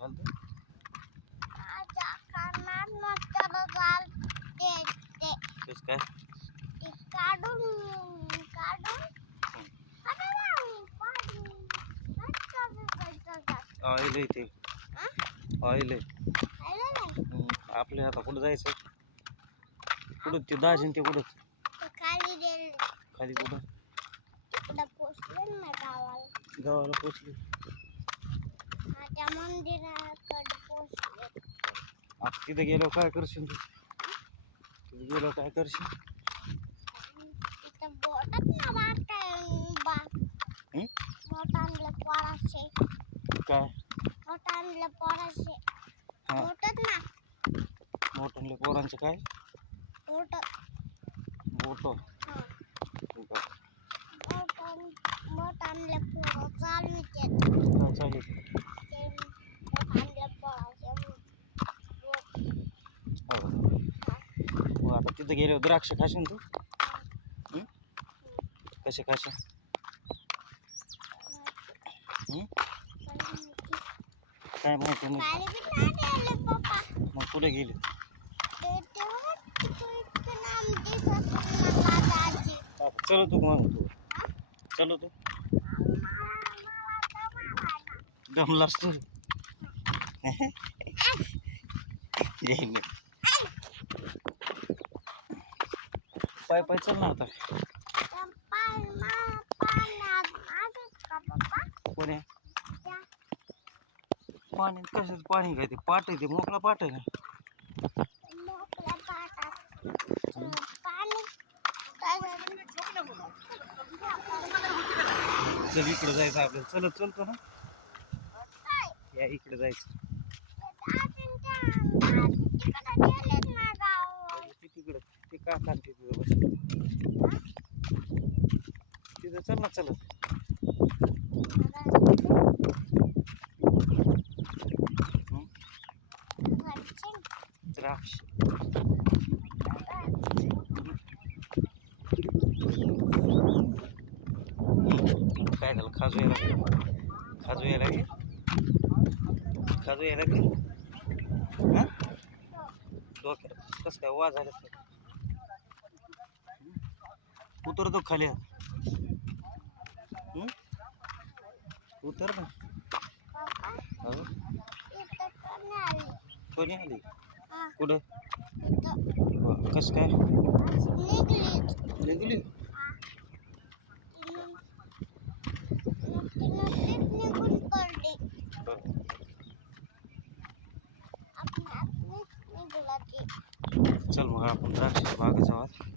घालतो माझ्या कानात मच्छर चालते ते तेच काय ते काढून काढून अरे नाही, पाणी. मच्छर चालतात. ऑइल आहे ते हा? ऑइल आहे आलं नाही. आपले आता कुठं जायचं कुठं ते दाजीन ते कुठं ते खाली गेले. खाली कुठं तिकडं पोचले ना गावाला. गावाला पोचले त्या मंदिराकडे पोचले. आता तिथं गेल्यावर काय करशील तू तिथं गेल्यावर काय करशील तिथं बोटात ना हं? बोट आणलं पोराचे काय बोट आणलं पोराचे हा बोटत ना मोठ्यांले पोरांचं काय बोट बोट हा ठीक आहे बोट आणलं पोरं चालू ते काय चालू बोट आणलं पोराचे बोट हो हा मग आता तिथं गेल्यावर द्राक्ष खाशील तू हं? कसे खाशील हं? काय माहिती नाही खाली बी नाही आले पप्पा मग कुठे गेली चलो तू मग तू चलो तू दमलास तर पाय पाय चल ना आता कोणी पाणी कशाच पाणी काय ते पाट आहे ते मोकळा पाट आहे ना चल इकडे जायचं आपल्याला चलत चलतो ना या इकडे जायचं तिकडं ते का खाते तिथं बस तिथं चल ना चलत द्राक्ष काय झालं खाजू यायला खाजू यायला गे खाजू यायला गे हां डोक्यात कसं काय वाज झालं का उतरतो खाली उतर ना हो कोणी आली कुठं कसं काय निघली निघून पडली निघला ती चल मग आपण द्राक्ष बागेत जाऊ